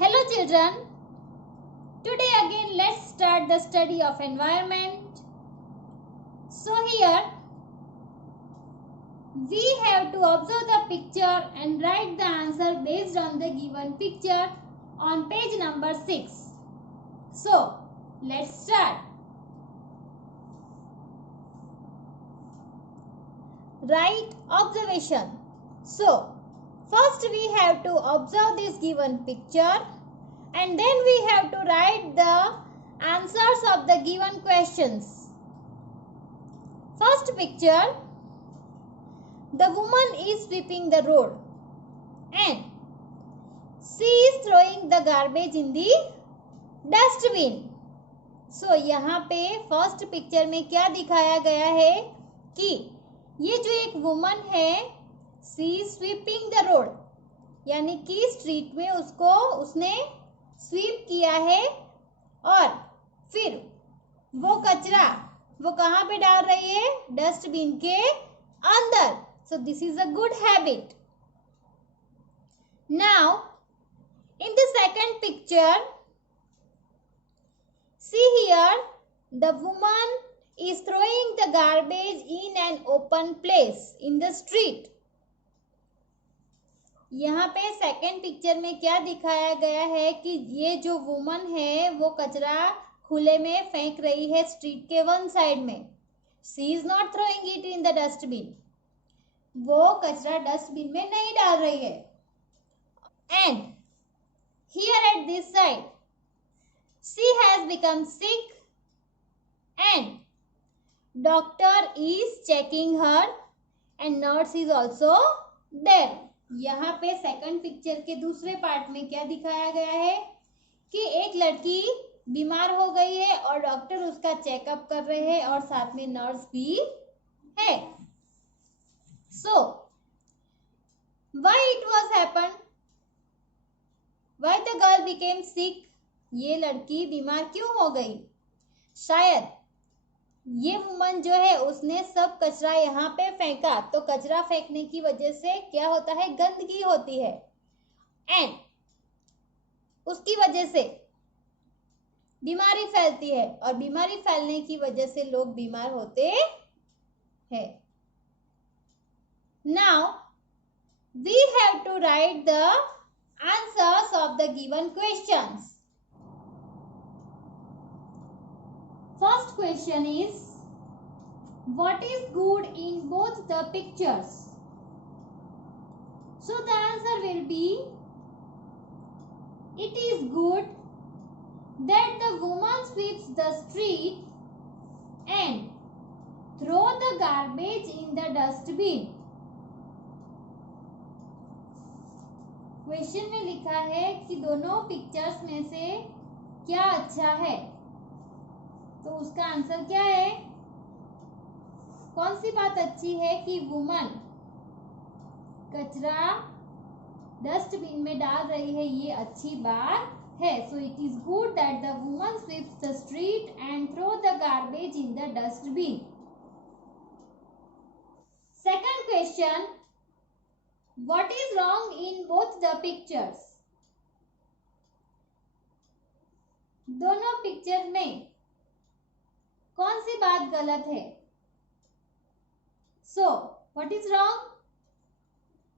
Hello children, today again let's start the study of environment. So here we have to observe the picture and write the answer based on the given picture on page number 6. So let's start. Write observation. So first we have to observe this given picture and then we have to write the answers of the given questions. First picture, the woman is sweeping the road and she is throwing the garbage in the dustbin. So यहाँ पे first picture में क्या दिखाया गया है कि ये जो एक वुमन है शी स्वीपिंग द रोड, यानी कि स्ट्रीट में उसने स्वीप किया है और फिर वो कचरा वो कहाँ पे डाल रही है? डस्टबिन के अंदर. So this is a good habit. Now in the second picture, see here, the woman is throwing the garbage in an open place in the street. यहाँ पे सेकंड पिक्चर में क्या दिखाया गया है कि ये जो वुमन है वो कचरा खुले में फेंक रही है स्ट्रीट के वन साइड में. She is not throwing it in the dustbin. वो कचरा डस्टबिन में नहीं डाल रही है. And here at this side, she has become sick and doctor is checking her and nurse is also there. यहाँ पे सेकंड पिक्चर के दूसरे पार्ट में क्या दिखाया गया है कि एक लड़की बीमार हो गई है और डॉक्टर उसका चेकअप कर रहे हैं और साथ में नर्स भी है. So why it was happened? Why the girl became sick? ये लड़की बीमार क्यों हो गई? शायद ये वुमन जो है उसने सब कचरा यहाँ पे फेंका, तो कचरा फेंकने की वजह से क्या होता है? गंदगी होती है एंड उसकी वजह से बीमारी फैलती है और बीमारी फैलने की वजह से लोग बीमार होते हैं. Now we have to write the answers of the given questions. First question is, what is good in both the pictures? So the answer will be, it is good that the woman sweeps the street and throw the garbage in the dustbin. Question में लिखा है कि दोनों पिक्चर्स में से क्या अच्छा है, तो उसका आंसर क्या है? कौन सी बात अच्छी है कि वुमन कचरा डस्टबिन में डाल रही है, ये अच्छी बात है. So it is good that the woman sweeps the street and throw the garbage in the dustbin. Second question, what is wrong in both the pictures? दोनों पिक्चर में कौन सी बात गलत है? So what is wrong?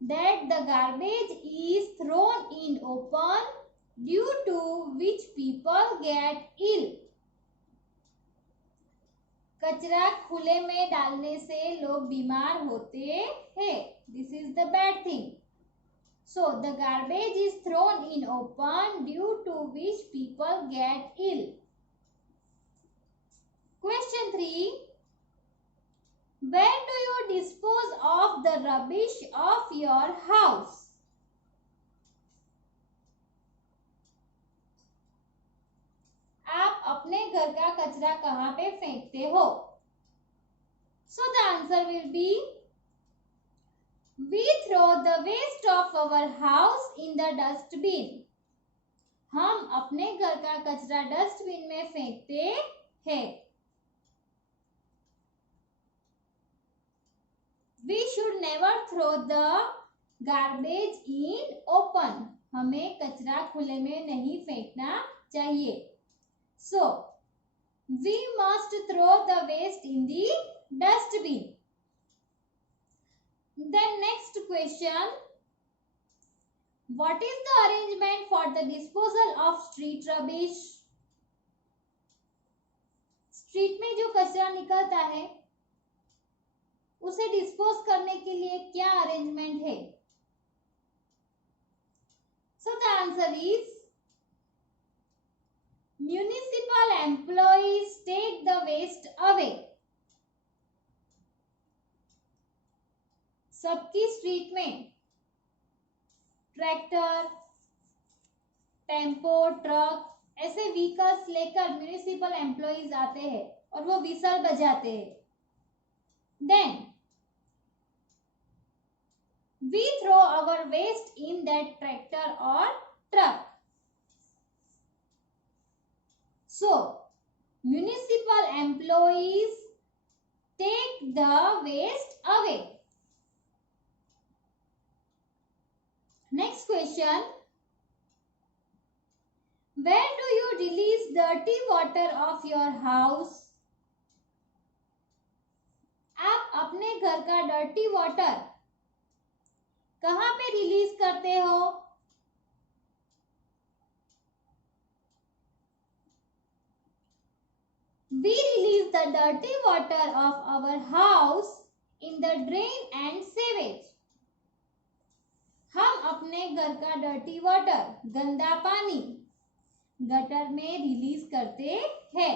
That the garbage is thrown in open, due to which people get ill. कचरा खुले में डालने से लोग बीमार होते हैं. This is the bad thing. So the garbage is thrown in open, due to which people get ill. Question 3. Where do you dispose of the rubbish of your house? आप अपने घर का कचरा कहाँ पे फेंकते हो? So the answer will be, we throw the waste of our house in the dustbin. हम अपने घर का कचरा डस्टबिन में फेंकते हैं. We should never throw the garbage in open. हमें कचरा खुले में नहीं फेंकना चाहिए. So we must throw the waste in the dustbin. Then next question, what is the arrangement for the disposal of street rubbish? Street में जो कचरा निकलता है उसे डिस्पोज करने के लिए क्या अरेंजमेंट है? So the answer is municipal employees take the waste away. सबकी स्ट्रीट में ट्रैक्टर, टेम्पो, ट्रक ऐसे व्हीकल्स लेकर म्यूनिसिपल एम्प्लॉइज आते हैं और वो विसल बजाते हैं. Then we throw our waste in that tractor और truck. So municipal employees take the waste away. Next question, where do you release dirty water of your house? आप अपने घर का डर्टी वाटर कहाँ पे रिलीज करते हो? We release the dirty water of our house in the drain and sewage. हम अपने घर का डर्टी वाटर, गंदा पानी गटर में रिलीज करते हैं.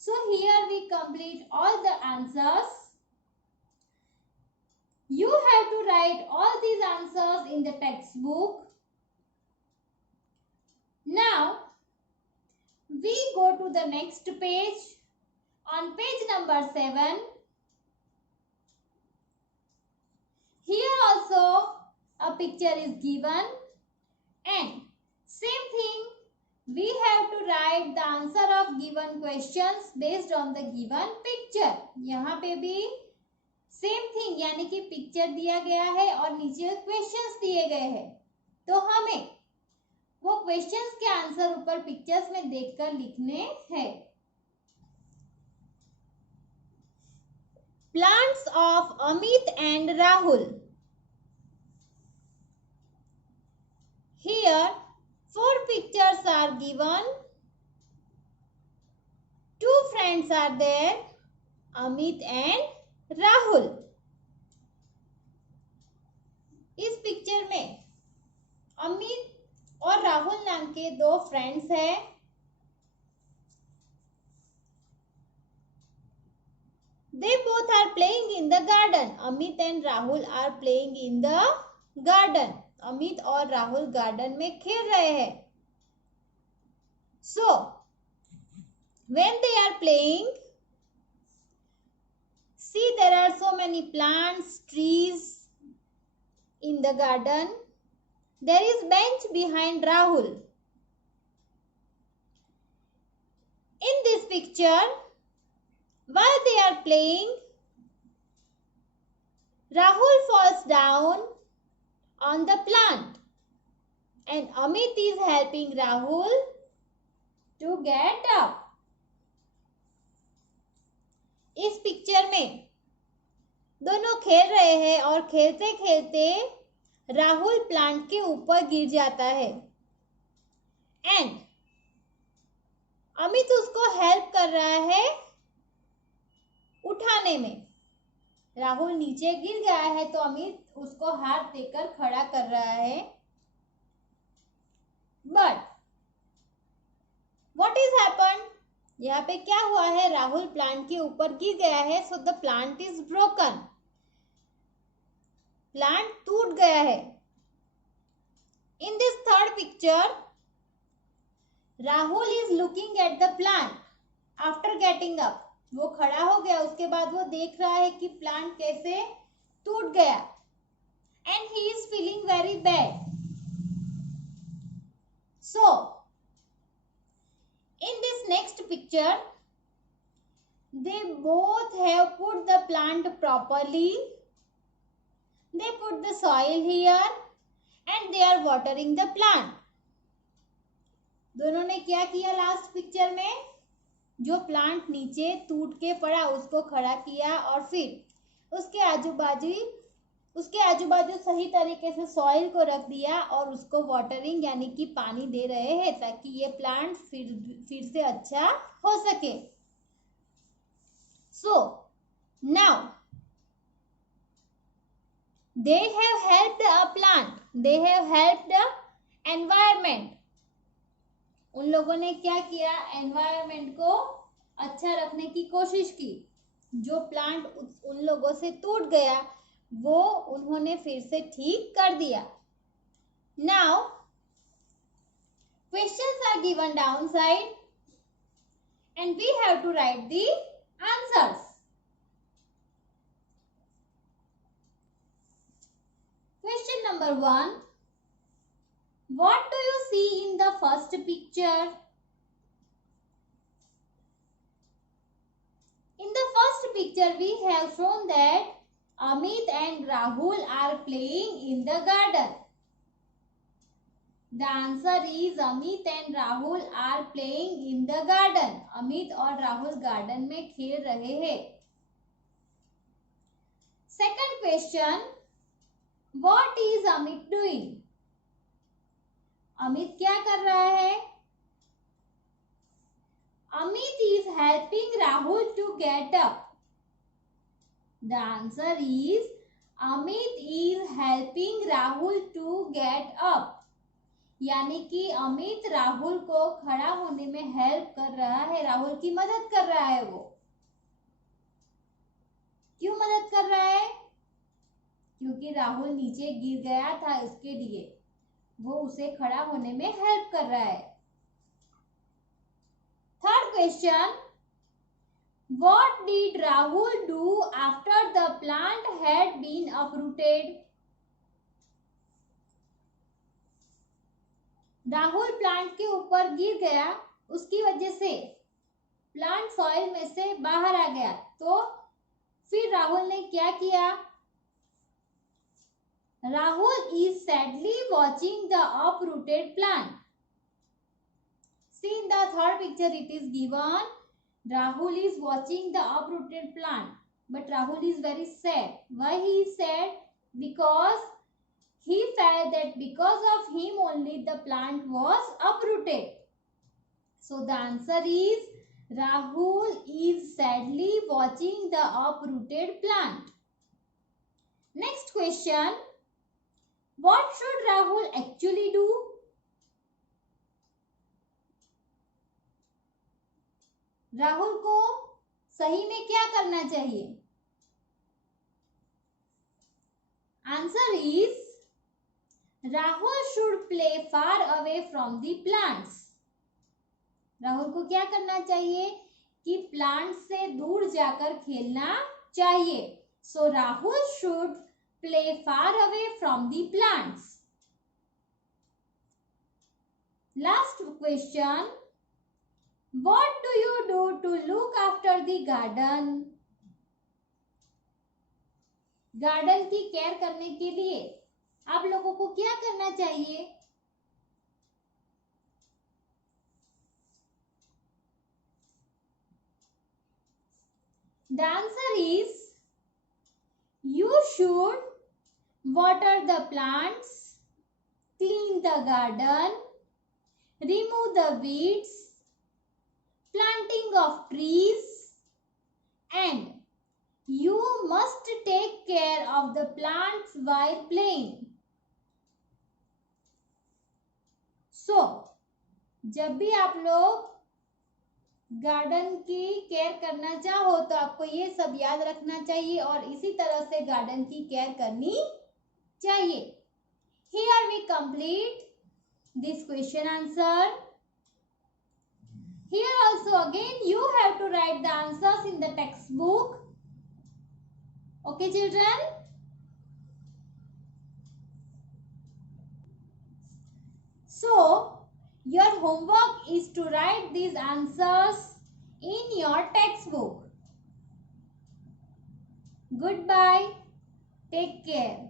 So here we complete all the answers. You have to write all these answers in the textbook. Now we go to the next page. On page number 7, here also a picture is given and same thing, we have to write the answer of given questions based on the given picture. यहाँ पे भी same thing यानी कि पिक्चर दिया गया है और नीचे क्वेश्चंस दिए गए हैं, तो हमें वो क्वेश्चंस के आंसर ऊपर पिक्चर्स में देखकर लिखने हैं. प्लांट्स ऑफ अमित एंड राहुल. Here 4 pictures are given. 2 friends are there, Amit and Rahul. इस पिक्चर में अमित और राहुल नाम के 2 फ्रेंड्स हैं. They both are playing in the garden. Amit and Rahul are playing in the garden. Amit और राहुल गार्डन में खेल रहे हैं. So when they are playing, see there are so many plants, trees in the garden. There is bench behind Rahul. In this picture, while they are playing, Rahul falls down on the plant and Amit is helping Rahul to get up. इस पिक्चर में दोनों खेल रहे हैं और खेलते खेलते Rahul plant के ऊपर गिर जाता है एंड अमित उसको हेल्प कर रहा है उठाने में. राहुल नीचे गिर गया है तो अमित उसको हाथ देकर खड़ा कर रहा है. बट व्हाट इज हैपन, यहाँ पे क्या हुआ है? राहुल प्लांट के ऊपर गिर गया है. So the plant is broken. Plant टूट गया है. In this third picture, Rahul is looking at the plant after getting up. वो खड़ा हो गया, उसके बाद वो देख रहा है कि प्लांट कैसे टूट गया and he is feeling very bad. So in this next picture, they both have put the plant properly. They put the soil here and they are watering the plant. दोनों ने क्या किया लास्ट पिक्चर में? जो प्लांट नीचे टूट के पड़ा उसको खड़ा किया और फिर उसके आजू बाजू सही तरीके से सॉइल को रख दिया और उसको वाटरिंग यानी कि पानी दे रहे हैं ताकि ये प्लांट फिर से अच्छा हो सके. So now they have helped a plant, they have helped the environment. उन लोगों ने क्या किया? एनवायरमेंट को अच्छा रखने की कोशिश की. जो प्लांट उन लोगों से टूट गया वो उन्होंने फिर से ठीक कर दिया. Now questions are given down side and we have to write the answers. Question number 1. What do you see in the first picture? In the first picture, we have shown that Amit and Rahul are playing in the garden. The answer is Amit and Rahul are playing in the garden. Amit और राहुल गार्डन में खेल रहे हैं. Second question. What is Amit doing? Amit क्या कर रहा है? Amit is helping Rahul to get up. The answer is Amit is helping Rahul to get up. यानी कि अमित राहुल को खड़ा होने में हेल्प कर रहा है, राहुल की मदद कर रहा है. वो क्यों मदद कर रहा है? क्योंकि राहुल नीचे गिर गया था, इसके लिए वो उसे खड़ा होने में हेल्प कर रहा है. Third question. What did Rahul do after the plant had been uprooted? Rahul plant के ऊपर गिर गया, उसकी वजह से प्लांट सॉइल में से बाहर आ गया. तो फिर राहुल ने क्या किया? Rahul is sadly watching the uprooted plant. See in the third picture it is given. Rahul is watching the uprooted plant. But Rahul is very sad. Why he is sad? Because he felt that because of him only the plant was uprooted. So the answer is Rahul is sadly watching the uprooted plant. Next question. What should Rahul actually do? Rahul को सही में क्या करना चाहिए? Answer is Rahul should play far away from the plants. Rahul को क्या करना चाहिए? कि प्लांट से दूर जाकर खेलना चाहिए. So Rahul should play far away from the plants. Last question. What do you do to look after the garden? Garden की केयर करने के लिए आप लोगों को क्या करना चाहिए? The answer is you should water the plants, clean the garden, remove the weeds, planting of trees, and you must take care of the plants while playing. So, जब भी आप लोग गार्डन की केयर करना चाहो तो आपको ये सब याद रखना चाहिए और इसी तरह से गार्डन की केयर करनी चाहिए. Here we complete this question answer. Here also again you have to write the answers in the textbook. Okay children? So your homework is to write these answers in your textbook. Goodbye. Take care.